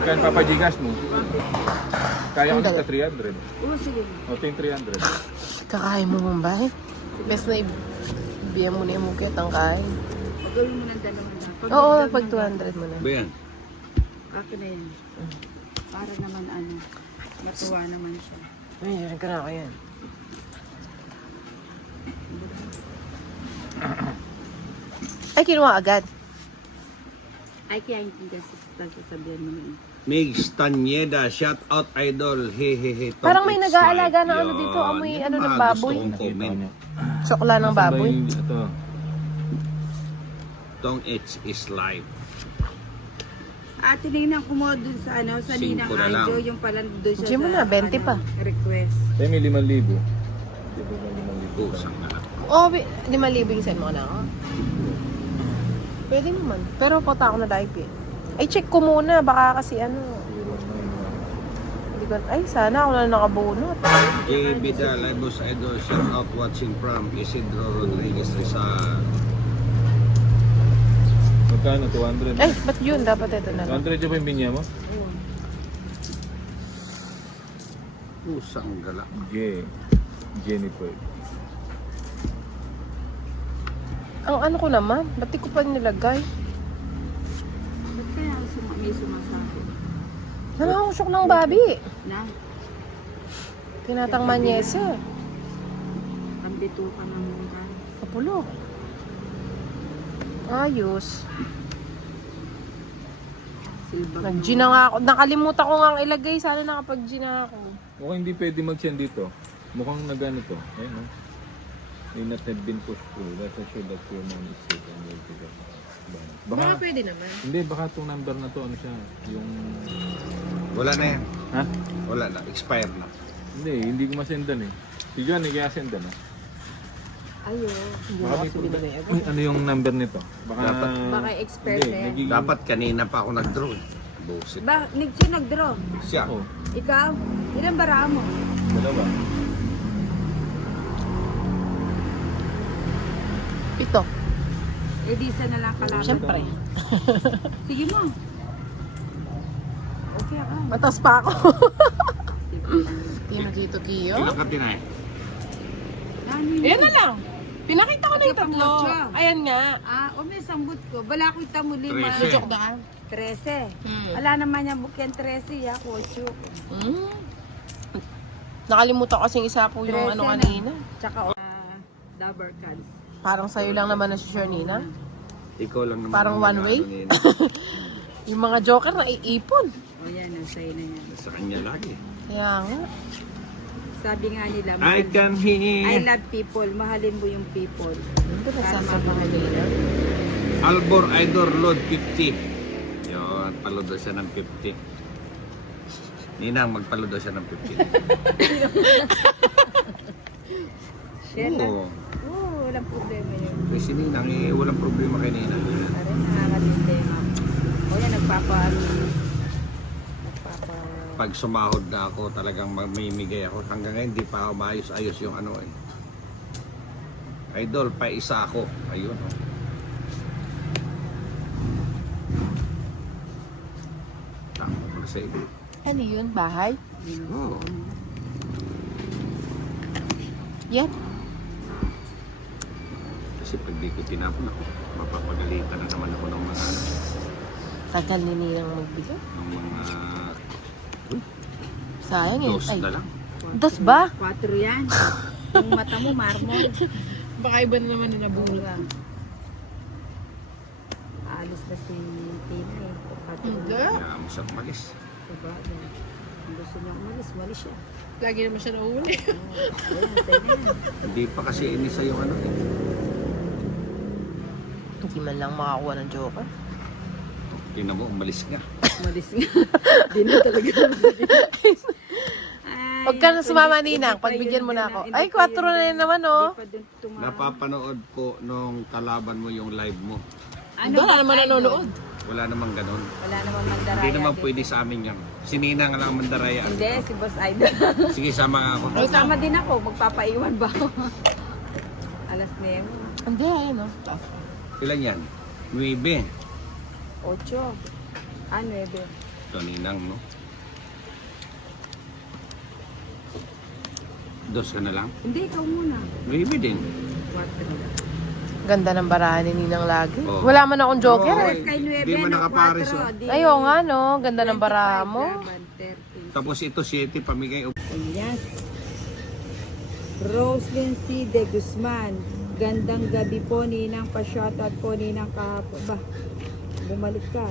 Magkano papagigas mo? Kaya ko nagka 300. Oo, sige. O, 300. Kakain mo Mumbai? Best na ibiyan mo na yung mukit ang kain. Pagawin mo ng dalawa na. Oo, pag 200 mo na. Ba yan? Akin na yan. Para naman ano, matuwa naman siya. Ay, yan ka na ako yan. Ay, kinuha agad. Ay, kaya hindi kasi sasabihan mo na. Mig Stanyeda, shout out idol. Hehehe. Parang may nag-aalaga ng ano dito, amoy ano ng baboy. Sokla ng baboy. Ito. Tong H is live. Tinignan ko mo dun sa ano, sa Ninang Cinco na lang. Arjo, yung pala dun siya Gym mo na, 20 pa. Request. Tayo may 5,000. Pusang na lang. Oo, 5,000 yung send mo na ako. Pwede naman. Pero pota ako na live eh. Ay, check ko muna. Baka kasi ano. Hindi ko, ay, sana ako na nakabunot. J. Bida, Libos Idol, shout out watching from Isidro Rodriguez Rizal. Magkano? 200? Eh, ba't yun? Dapat ito na lang. 200 yung ba yung binya mo? Pusang gala. Jennifer. Ang ano ko naman, ba't di ko pa nilagay? Ba't kaya may sumasabi? Nangangusyok ng babi. Na, Tinatang manyese. ang bito ka ng mungkay. Kapulo. Ayos. Silbang. Nag-G na nga ako. Nakalimutan ko nga ang ilagay. Sana nakapag-G na ako. Mukhang hindi pwede mag-send dito. Mukhang nagano to. Ayun, no? May not have been pushed through. That's a sure that your mom is sick and will be back. Baka pwede naman. Hindi, baka itong number na to, ano siya, yung... Wala na yan. Ha? Wala na. Expired na. Hindi ko masendan eh. Si John, kaya sendan ha? Ayo. Baka may binigay agad. Uy, ano yung number nito? Baka... Baka expert Hindi, na yan. nagiging... Dapat kanina pa ako nag-draw. Bullshit. Ba, sino nag-draw? Siya. Oh, Ikaw? Ilan bara mo? dalawa. Ito. Edisa na lang kalaban. Siyempre. Sige mo. Okay ka. Matas pa ako. Tino dito, Kiyo. Ilang ka tinay? Ayan na lang. Pinakita ko na yung tatlo. Pagpapamutya. Ayan nga. O may sambut ko. Bala ko ita mo 5. 13. Joke daan. 13. Ala naman yung bukyan 13. Ya, 8. Mm. Nakalimutan ko kasing isa po yung ano kanina. Tsaka Dabber Cans. Parang sa'yo lang naman na sure, Nina. Ikaw lang naman. Parang ang one way. nag-ano nila. Yung mga joker na iipon. O yan, sa'yo na yan. Sa kanya lagi. Kaya nga. Sabi nga nila, I can hear. I love people. Mahalin mo yung people. Ito nagsasabi ko Nina. Albor Idol Load 50. Yun, palo daw siya ng 50. Ninang, magpalo daw siya ng 50. Share lang. Oo. Oo, walang problema yun. Kasi Ninang, walang problema kay Ninang. Pare, nakakatindi nga. O yan, nagpapa... Pag sumahod na ako, talagang mamimigay ako. Hanggang ngayon, di pa maayos-ayos yung ano eh. Idol, pa isa ako. Ayun. Oh. Tama ko sa iyo. Ano yun? Bahay? Oo. Yan. Kasi pag di ko tinapon ako, mapapagalitan na naman ako ng mga Tagal ni Ninang magbigay. ng mga Sayang eh. dos na lang. Dos ba? 4 yan. Yung mata mo, marmol. Baka iba na naman na nabunga. Alis na si Tina eh. Hindi. Kaya masarap malis. Diba? Kung gusto niya umalis, umalis siya. Lagi naman siya nauuli. Ayan, sa'yo na yan. Hindi pa kasi inisa yung ano eh. Hindi man lang makakuha ng joker. Tingnan mo, umalis nga. Umalis nga. Di na talaga. Ay, Huwag ka na sumama, hindi Ninang. pa Pagbigyan yun mo na din ako. hindi Ay, pa 4 yun na din. rin naman, oh. Hindi pa dun tumama. Napapanood po nung kalaban mo yung live mo. Ano Wala ba naman tayo? nanonood. Wala namang ganon. Wala naman mandaraya. Hindi naman dito. pwede sa amin yan. Si Ninang lang ang mandaraya. Hindi, si Boss Idol. Sige, sama nga ako. Sama din ako. Magpapaiwan ba ako? Alas 9. Hindi, ayun, oh. Ilan yan? 9. 8. 9. Ito, Ninang, no? Dos ka na lang? Hindi, ikaw muna. Maybe din. 4. Ganda ng barahan ni Ninang lagi. Oo. Wala man akong joker. Oo, eh. Kay Di man nakapares, oh. Ayaw nga, no? Ganda ng barahan mo. Tapos ito, 7, pamigay. Ayan. Roslyn C. De Guzman. Gandang gabi po, Ninang. Pa-shoutout po, Ninang kahapon. Ba, bumalik ka.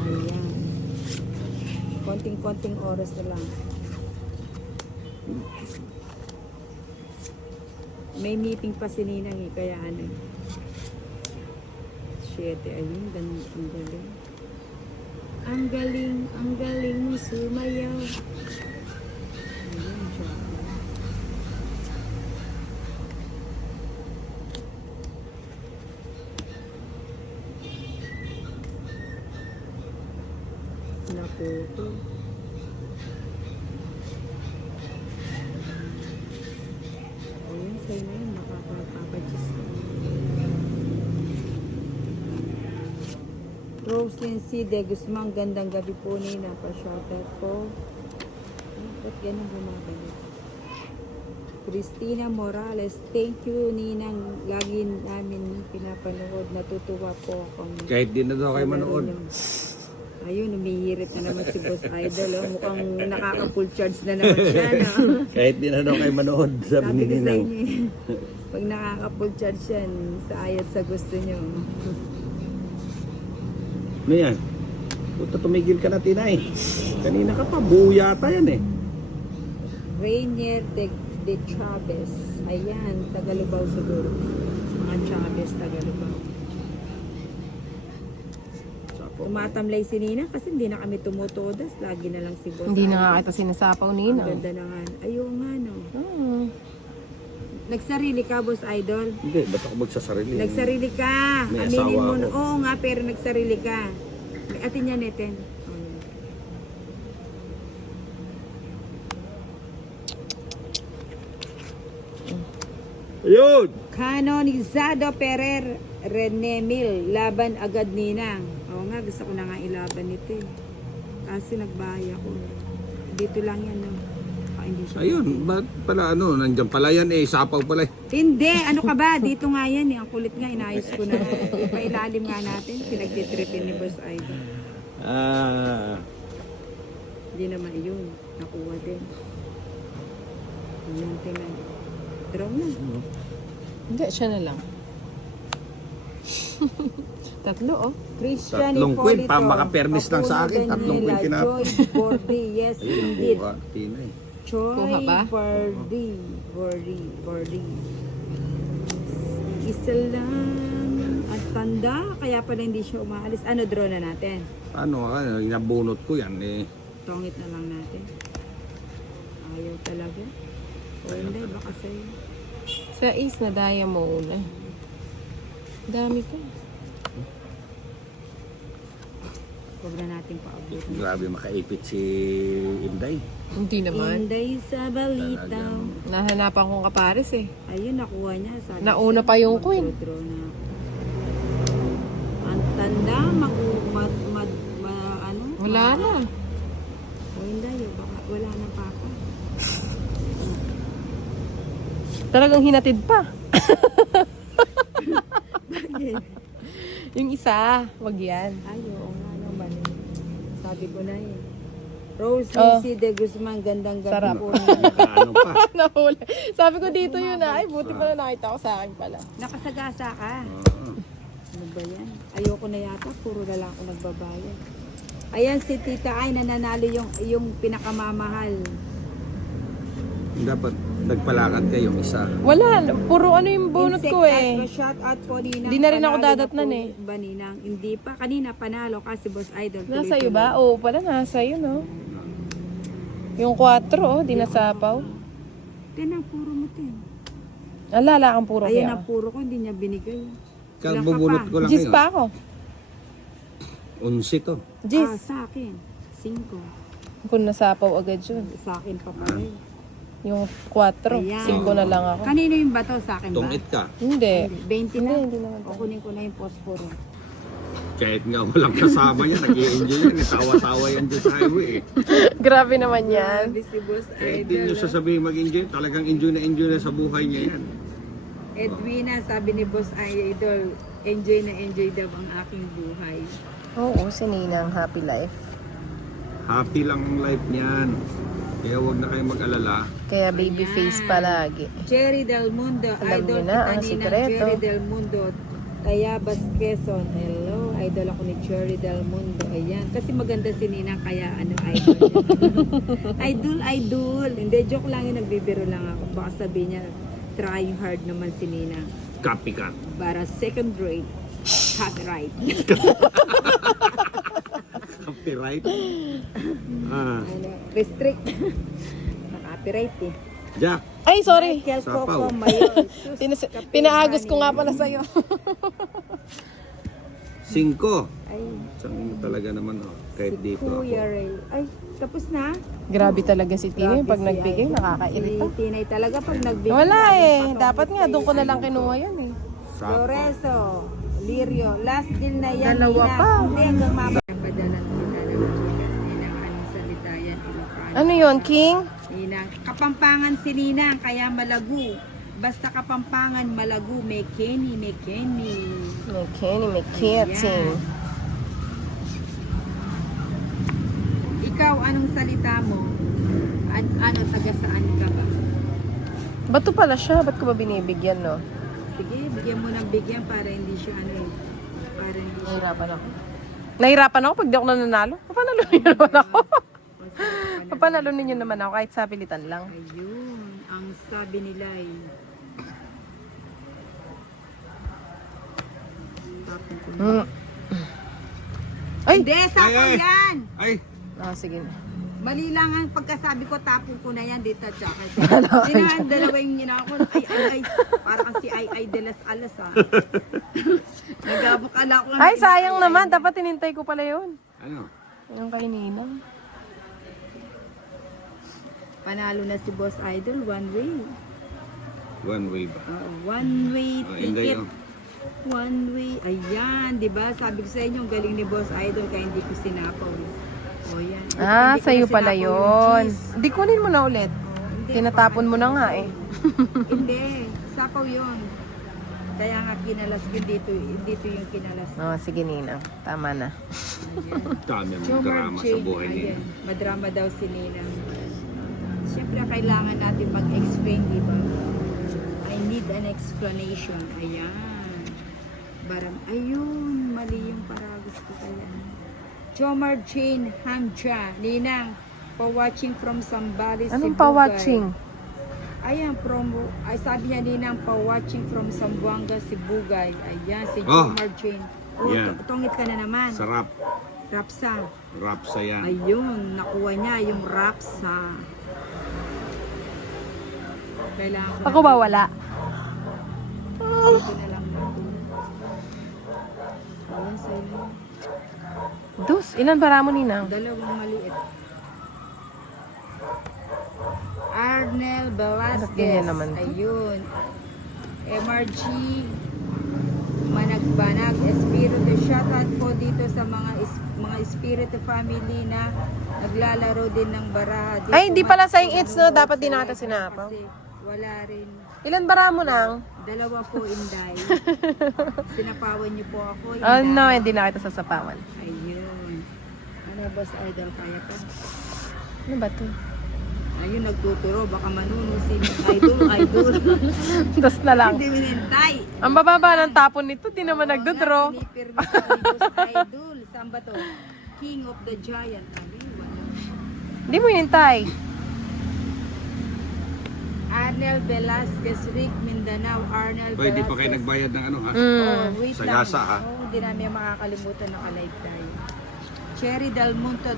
Ayan. Konting-konting oras na lang. May meeting pa si Ninang eh, kaya ano. 7, ayun, ang galing. Ang galing mo sumayaw. Ayun, siya. Naputo. Ayun, sa'yo na yun, nakapapagis ka. Roslyn C. De Guzman, gandang gabi po Nina, pa-shoutout po. Ba't ganun bumabalik? Christina Morales, thank you Ninang, lagi namin pinapanood, natutuwa po ako. Kahit di na daw kayo Sa laro manood. niyo. Ayun, umihirit na naman si Boss Idol. Oh. Mukhang nakaka-full charge na naman siya. No? Kahit di na daw kayo manood, sabi Sabi ni ko sa Ninang. inyo, eh, pag nakaka-full charge yan, sa ayat sa gusto nyo. Ano yan? Puta, tumigil ka na, Tinay. Kanina ka pa, buo yata yan eh. Rainier de Chavez. Ayan, Tagalubaw siguro. Mga Chavez, Tagalubaw. Tumatamlay si Nina kasi hindi na kami tumutodas. Lagi na lang si Boss. Hindi na nga Idol. kita sinasapaw, Ang Ninang. ganda na nga. Ayun nga, no. Hmm. Nagsarili ka, Boss Idol? Hindi, ba't ako magsasarili? Nagsarili ka. May Aminin asawa mo na. ako. Oo nga, pero nagsarili ka. May atin yan, Eten. Ayun! Canonizado Ferrer Renemil. Laban agad Ninang. Oo nga, gusto ko na nga ilaban nito eh. Kasi nagbaya ko. Dito lang yan, no? Hindi siya. Ayun, ba't pala ano, nandiyan pala yan eh, sapaw pala eh. Hindi, ano ka ba? Dito nga yan eh. Ang kulit nga, inayos ko na. Ipailalim nga natin. Pinagtitripin ni Boss Idol. Hindi naman yun. Nakuha din. Ayan, tingnan. Draw na. Hindi, siya na lang. Tatlo, oh. Christian Tatlong queen, Hipolito. pa makapernis lang sa akin, Papulo tatlong queen Daniela, kinap- Joy Bordy, yes Ayun, indeed. nakuha, Tinay. Joy Kuha ba? Bordy. Isa lang at tanda, kaya pala hindi siya umaalis. Ano, draw na natin? Ano, inabunot ko yan eh. Tongit na lang natin. Ayaw talaga. O hindi, baka sa'yo. Sa ace na daya mo una. Dami pa. Huwag na natin paabutin. Grabe makaipit si Inday. Hindi naman. Inday sa balita. Talagang- Nahanapan kong kapares eh. Ayun, nakuha niya. Sabi Nauna siya, pa yung queen. magdodraw na. Ang tanda, ano? Wala na. O hindi, baka wala na papa. Talagang hinatid pa. Yung isa, wag yan. Ay, oo nga naman. Sabi ko na eh. Rose Oh. Lucy de Guzman, gandang gabi Sarap. po. Ano pa? Nahuli. Sabi ko dito yun na. Ay, buti pala nakita ko sa akin pala. Nakasagasa ka. Oo. Ano ba yan? Ayoko na yata, puro na lang ako nagbabayad. Ayan si Tita Ay, nananalo yung pinakamamahal. Dapat nagpalakad kayong isa. Wala. Puro ano yung bunot ko eh. Shout out po Ninang. Di na rin ako Panalo dadatnan po eh. Ba Ninang? Hindi pa. Kanina panalo kasi Boss Idol. Nasa iyo ba? Oo, pala nasa iyo, no? Yung 4, oh, di nasapaw. Tinang puro mo tin. Alala kang puro Ayun kaya. ang puro ko, hindi niya binigay. Bubunot ko lang Gis yun. pa ako. 11 to. Gis. Sa akin, 5. Kung nasapaw agad yun. Sa akin pa pala. Yung 4, Ayan. 5 na lang ako. Kanino yung bato? Sa akin ba? Tungit ka. Hindi. 20 na. Hindi naman. O kunin ko na yung posporo. Kahit nga walang kasama yan, nag-i-enjoy yan. Tawa-tawa yan dyan sa highway eh. Grabe naman yan. Grabe si Boss Kahit di Idol. nyo sasabihin mag-enjoy, talagang enjoy na sa buhay niya yan. Edwina, sabi ni Boss Idol, enjoy na enjoy daw ang aking buhay. Oo, si Ninang happy life. Happy lang ang life niyan. Kaya huwag na kayong mag-alala. Kaya baby face palagi. Cherry Del Mundo, Alam idol niyo na ang kita ni sikreto. Cherry Del Mundo, Tayabas, Quezon. Hello, idol ako ni Cherry Del Mundo. Ayan, kasi maganda si Ninang, kaya ano, idol. idol. Hindi, joke lang yun, nagbibiro lang ako. Baka sabihin niya, trying hard naman si Ninang. Copycat. Para second grade, copyright. Copyright. Ah. Ano, restrict. Copyright eh. Jack. Ay, sorry. Michael Sapaw. Coco Mayor. Pinaagos ko nga pala sa'yo. 5. Ay, Saan talaga naman oh. Kahit si dito ako. Kuya Ray. Ay, tapos na? Grabe talaga si Tinay. Grabe Pag si nagbigay, Idol. nakakairita. Si Tinay talaga pag nagbigay. Wala laging eh. patong Dapat nga, bigay. doon ko na lang kinuha yan eh. Sapaw. Lorenzo, Lirio, last deal na yan. Dalawa Nina. pa. Hindi, hanggang mama. Padalan kita ng Gcash, Ninang. Anong salita yan? Ilocano. Ano yon King? Ninang. Kapampangan si Ninang, kaya malago. Basta Kapampangan, malago. May Kenny, may Kenny. May Kenny, may Kitting. Ikaw, anong salita mo? Ano, taga saan ka ba? Ba't to pala siya? Ba't ko ba binibigyan, no? Sige, bigyan mo ng bigyan para hindi siya ano eh. Para hindi siya. Nahirapan ako. Nahirapan ako pag di ako nananalo. Papanalo ninyo naman ako. Papanalo ninyo naman ako kahit sa pilitan lang. Ayun, ang sabi nila ay tapon ko na. Hmm. Ay! Hindi, sapaw Ay, ay. yan! Ay! Ah, sige na. Mali lang ang pagkasabi ko, tapon ko na yan dito, tsaka. Hindi na, ang dalawa yung ginako. Ay. Para kasi ay de las alas ah. Nagabukala ko. Ay, sayang naman. Dapat tinintay ko pala yun. Ano? Yung kay Ninang. Panalo na si Boss Idol, one way. One way ba? One way Oh, ticket. oh. One way. Ayan, di ba? Sabi ko sa inyo, ang galing ni Boss Idol kaya hindi ko sinapaw. O yan. Ah, Hindi ko sa'yo na pala sinapaw yung yun. cheese. Di kunin mo na ulit. Oh, hindi, Tinatapon mo na nga eh. Hindi, sapaw yun. Kaya nga kinalas ko dito yung kinalas. Oh, sige Ninang. Tama na. Ayan. Dami ang Chomar drama sa Jane, buhay niya. ayan. Madrama daw si Ninang. Siyempre, kailangan natin mag-explain, di ba? I need an explanation. Ayan. Ayun, mali yung paragos ko kaya. Chomar Jane Hamja, Ninang, pa-watching from Sambales, Anong Sibugay. pa-watching? Ayan, sabi niya Ninang, pa-watching from Zamboanga, Sibugay. Ayan, si Oh. Chomar Jane. Oh, Yan. tungit ka na naman. Sarap. Rapsa. Rapsa yan. Ayun, nakuha niya yung rapsa. Kailangan ko Ako ba wala? dito na lang natin. Ayan, sa'yo. Dus, ilan para mo Ninang? Dalawang maliit. Arnel Ba't Velasquez. ganyan naman to? Ayun. MRG Managbanag Espiritu. Shoutout po dito sa mga Espiritu family na naglalaro din ng baraha. Ay, di pala sayang it's, no? Dapat din natin sinapaw. Kasi wala rin. Ilan bara mo Nang? Dalawa po, Inday. Sinapawan niyo po ako, Inday. Oh no, hindi na kita sasapawan. Ayun. Ano, Boss Idol, kaya pa? Ano ba to? Ayun, nagtuturo. Baka manuno si Idol. Dus na lang. Hindi minintay. Ang bababa ng tapon nito, di naman nagdodraw. Pinipirmi ko ni Boss Idol. Saan ba to? King of the Giant. Ay, wala. Hindi mo hinintay. Arnel Velasquez, Rick Mindanao. Arnel Pwede pa Velasquez. kayo nagbayad ng ano ha? Oh, wait Sa lang. gasa, ha? Oh, hindi namin makakalimutan na ka-live tayo. Cherry Del Mundo.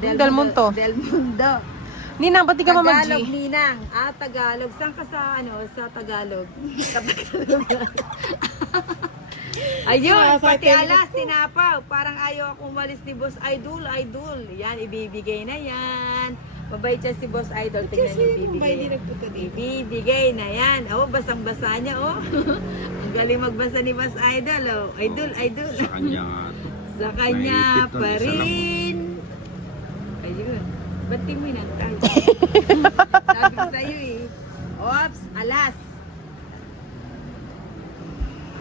Del Mundo. Del Mundo. Ninang, ba't di ka Tagalog, mamag-G? Ninang. Tagalog. Saan ka sa, sa Tagalog? Sa Tagalog. Ayun, pati alas, sinapaw. Parang ayaw akong umalis ni Boss Idol. Yan, ibibigay na yan. Mabait siya si Boss Idol. Tingnan niyo, ibibigay. Ibibigay na yan. Oh, basang-basa niya, oh. Ang galing magbasa ni Boss Idol, oh. Idol. Sa kanya nga to. Sa kanya Naipit nun, pa isa lang. rin. Ayun. Banting mo yun ang tayo. Sabi ko sa'yo eh. Ops, alas.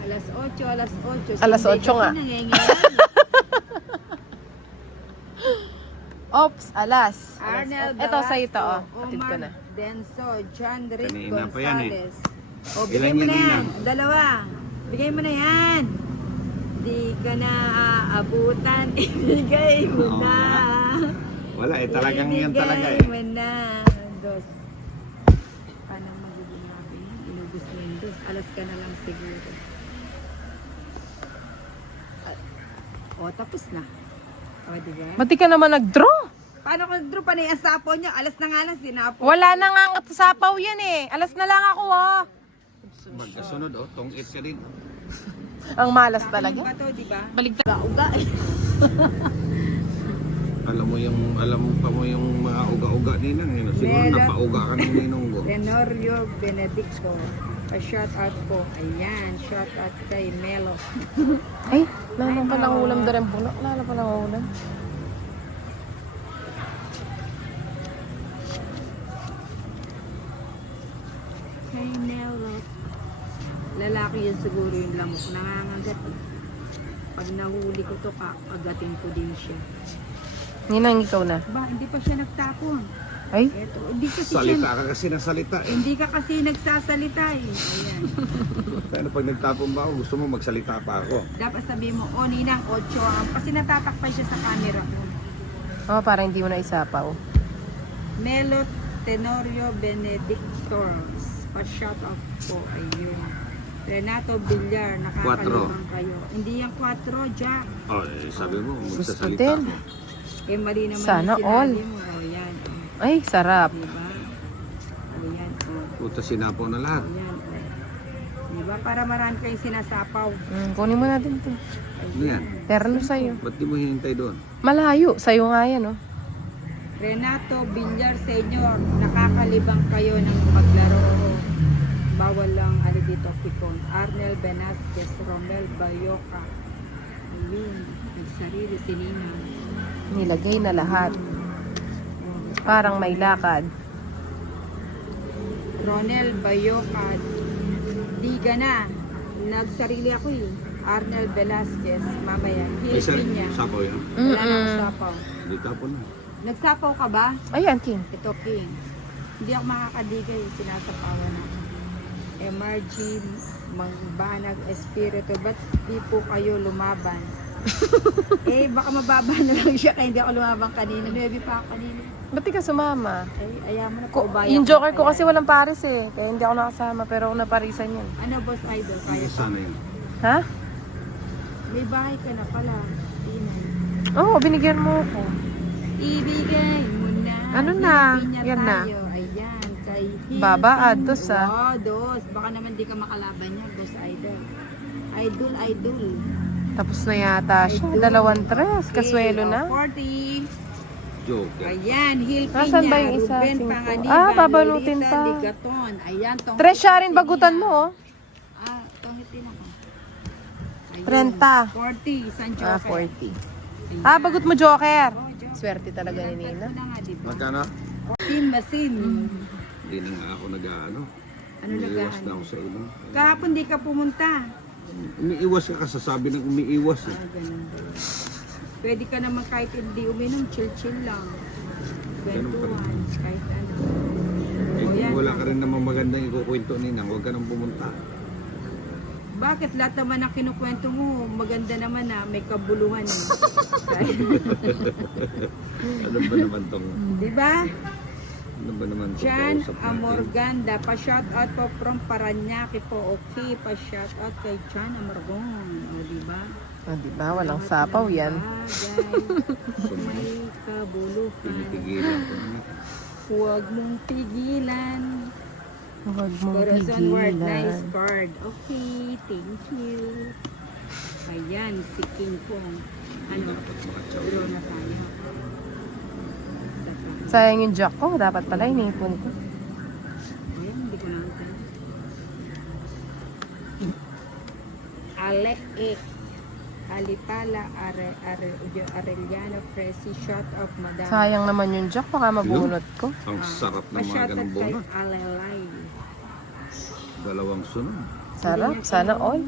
Alas 8, alas 8. Alas 8 nga. Ops, alas. Arnel Ito sa ito, oh. Velasco, Atid ko na. Omar Denso, John Rick Kanina pa yan eh. Gonzales. O, bigay Ilan mo na yan, yan. Nina? Dalawa. Bigay mo na yan. Di ka na aabutan. Ibigay mo Oo na. Wala eh, talagang yan talaga eh. Ibigay mo na. Dos. Paano magiging natin? Inubos mo yung dos. Alas ka na lang siguro. O, tapos na. O, diba? Ba't di ka naman nag-draw? Paano kung draw pa na yung sapo niya? Alas na nga lang, sinapo. Wala na nga ang sapaw yan eh. Alas na lang ako ah. Magkasunod oh, tungit ka din. Ang malas Ano talaga. ba to, diba? Baligtad. Uga. Alam mo pa mo yung mga uga-uga ninang yun. Siguro Meron. napauga ka ng ninong ko. Tenorio Benedicto. Pa-shout out po. Ayan, shout out kay Melo. Ay, lalo pa lang ulam doon po. Lalo pa lang ulam. Kay Melo. Lalaki yun siguro yung lamok. Nangangagat eh. Pag nahuli ko to, agatin ko din siya. Ninang ikaw na. Ba, hindi pa siya nagtapon. Ay, Eto, hindi kasi Salita siya, ka kasi ng salita eh. hindi ka kasi nagsasalita eh. Ayan. Pero pag nagtapon ba ako, gusto mo magsalita pa ako. Dapat sabihin mo, oh Ninang, 8 ang. Kasi natatakpan siya sa camera ko. oh, parang hindi mo na isapaw. Melo Tenorio Benedictors. Pa-shout out po. Ayun. Renato Villar, nakakalimutan kayo. Hindi yan 4, Jack. Oh, eh, sabi mo, Gusto magsasalita din. ako. Eh, mali naman Sana yung all. sinabi mo. Oh, yan. Oh. Ay, sarap. Diba? Ayan. Oh. Puta sinapo na lahat. Ayan. Oh. Diba? Para marami kayong sinasapaw. Kunin mo natin to. Ano yan? Terno sa'yo. Ba't di mo hinintay doon? Malayo. Sa'yo nga yan, oh. Renato Villar Senior, nakakalibang kayo ng paglaro. Bawal lang ali dito pikon. Arnel Benasquez, Romel Bayoca. Ayun, nagsarili si Nina. Nilagay na lahat. Parang may lakad. Ronel Bayoca, diga na. Nagsarili ako eh. Arnel Velasquez, mamaya. Isa, Hilpin niya. sapo yan. Wala nang sapaw. Hindi tapon na. Nagsapaw ka ba? Ayan, King. Ito, King. Hindi ako makakadigay. Sinasapawan ako. MRG, Mangbanag Espiritu. Ba't di po kayo lumaban? Eh, baka mababa na lang siya kaya hindi ako lumaban kanina. 9 pa ako kanina. Ba't di ka sumama? Ay, ayaw mo na po. Yung joker ko kasi walang pares eh. Kaya hindi ako nakasama. Pero ako naparisan yun. Ano, Boss Idol? Kaya Ano pa. sana yun? Ha? May bahay ka na pala. Tingnan. Oo, binigyan mo ako. Ibigay mo na. Ano na? Pinya Yan na. tayo. Ayan. Kay Hilton. Baba, dos, ah. Wow, dos. Baka naman di ka makalaban niya, Boss Idol. Idol. Tapos na yata siya. 2-3. Kaswelo na. 40. Joke. Ayan, Hilpin Nasaan niya. ba yung isa? Ruben 5? Panganiban. Ah, babalutin Lolita pa. Ligaton. Ayan, tong. Tres siya rin bagutan mo, oh. Ah, tongitin ako. Ayun. 30. 40. San Joker. Ah, 40. Ah, bagut mo, Joker. Oh, Joker. Swerte talaga ni Nina. Ito na nga, diba? Magkano? Masin. Hindi na nga ako nag-ano. Ano Umiiwas nagahan? na ako sa ilong. Kahapon di ka pumunta. Umiiwas ka kasasabi ng umiiwas eh. Ah, ganun ba? Pwede ka naman kahit hindi uminom, chill lang. Ganun pa rin. Kwentuhan, kahit ano. Eh, O, yan. kung wala ka rin namang magandang ikukwento ninang, huwag ka nang pumunta. Bakit lahat naman ang kinukwento mo, maganda naman na may kabuluhan eh. Ano ba naman tong, Di ba? ano ba naman tong Jan kausap natin? Amorganda, pa-shoutout po from Paranaque po. Okay, pa-shoutout kay Jan Amorgon. O, di ba? Ah, diba? Walang sapaw yan. May kabuluhan. Pinipigilan ko na. Huwag mong pigilan. Huwag mong Corazon Ward, nice pigilan. card. Okay, thank you. Ayan, si King Kong. Ano, draw na tayo. Saka, Sayang yung jack ko. Dapat pala inipon ko. ayan, hindi ko nakita. Alec Ek. Alipala, Arellano, Presi, shot of Madam. Sayang naman yung Jack, baka mabunot ko. Ang sarap ng mga Pa-shot ganong at kay bunga. Alelay. Dalawang sunod. Sarap, sana all.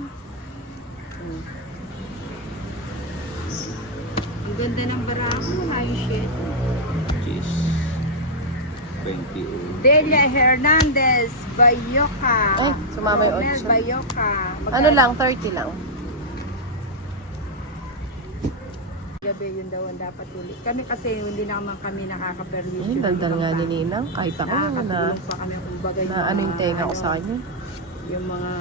Ang ganda ng barako, ay shit. Cheese. 28. Delia Hernandez, Bayoka. Ay, sumama yung Romel 8. Bayoka. Ano lang, 30 lang. Gabi yun daw ang dapat ulit. Kami kasi hindi naman kami nakaka-permission. Ay, daldal nga ni Ninang. Kahit ako na, Nakakatulong pa kami kumbaga na ano yung tenga ko sa kanya. Yung mga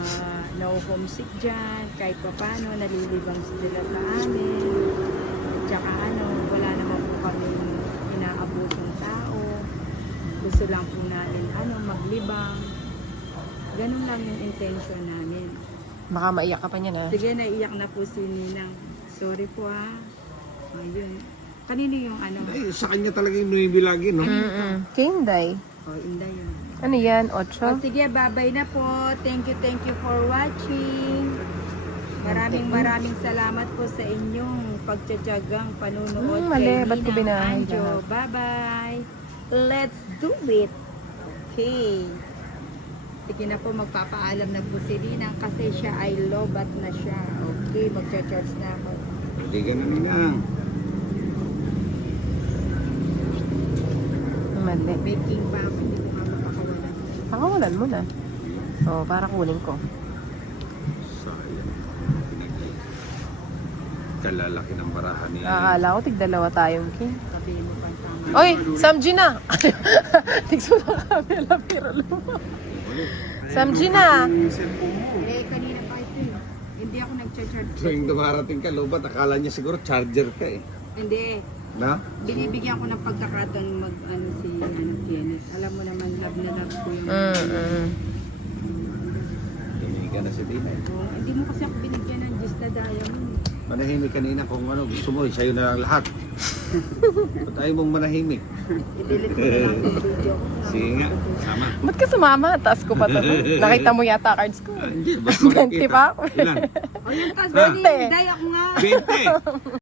no-homesick dyan, kahit pa paano, nalilibang sila sa amin. Tsaka ano, wala naman po kami inaabusong tao. Gusto lang po namin maglibang. Ganun lang yung intention namin. Baka maiyak ka pa niya na. Sige, naiyak na po si Ninang. Sorry po Ayun. Kanino yung Ay, sa kanya talaga yung nuibi lagi, no? King Day. Inday yun. Ano yan? O 8? sige, babay na po. Thank you for watching. Maraming salamat po sa inyong pagtsatsagang panunood Mali, ba't ko binahay Anjo. lahat? Bye-bye. Let's do it. Okay. Sige na po, magpapaalam na po si Ninang kasi siya ay lobat na siya. Okay, magcha-charge na ako. Hindi ganun lang. Mali. Baking pa ako, hindi ko nga mapakawalan. Pakawalan mo na. Oo, para kunin ko. Sayang. Kalalaki ng barahan niya. Nakakala ko, tig-dalawa tayong King. Sabihin mo pang tama. Oy, Samji na! Tigso na kami, lapiro lang. Samji na! Kanina pa ito eh. Hindi ako nagcha-charge. Tuwing dumarating ka, lobat, akala niya siguro charger ka eh. Hindi. Na? Binibigyan ko ng pagkakataon si Kenneth. Alam mo naman, love na love ko yung... Hindi ka na si Dina. Hindi mo kasi ako binigyan ng gist na diamond. Manahimik kanina kung ano, gusto mo, sa'yo na lang lahat. Ba't ayaw mong manahimik? I-delete ko na lang yung video ko. Sige nga, sama. Ba't ka sumama? Taas ko pa to. Nakita mo yata cards ko. Hindi, ba't 20 makikita? pa ako. Ilan? O yung taas, 20. Day, ako nga. 20!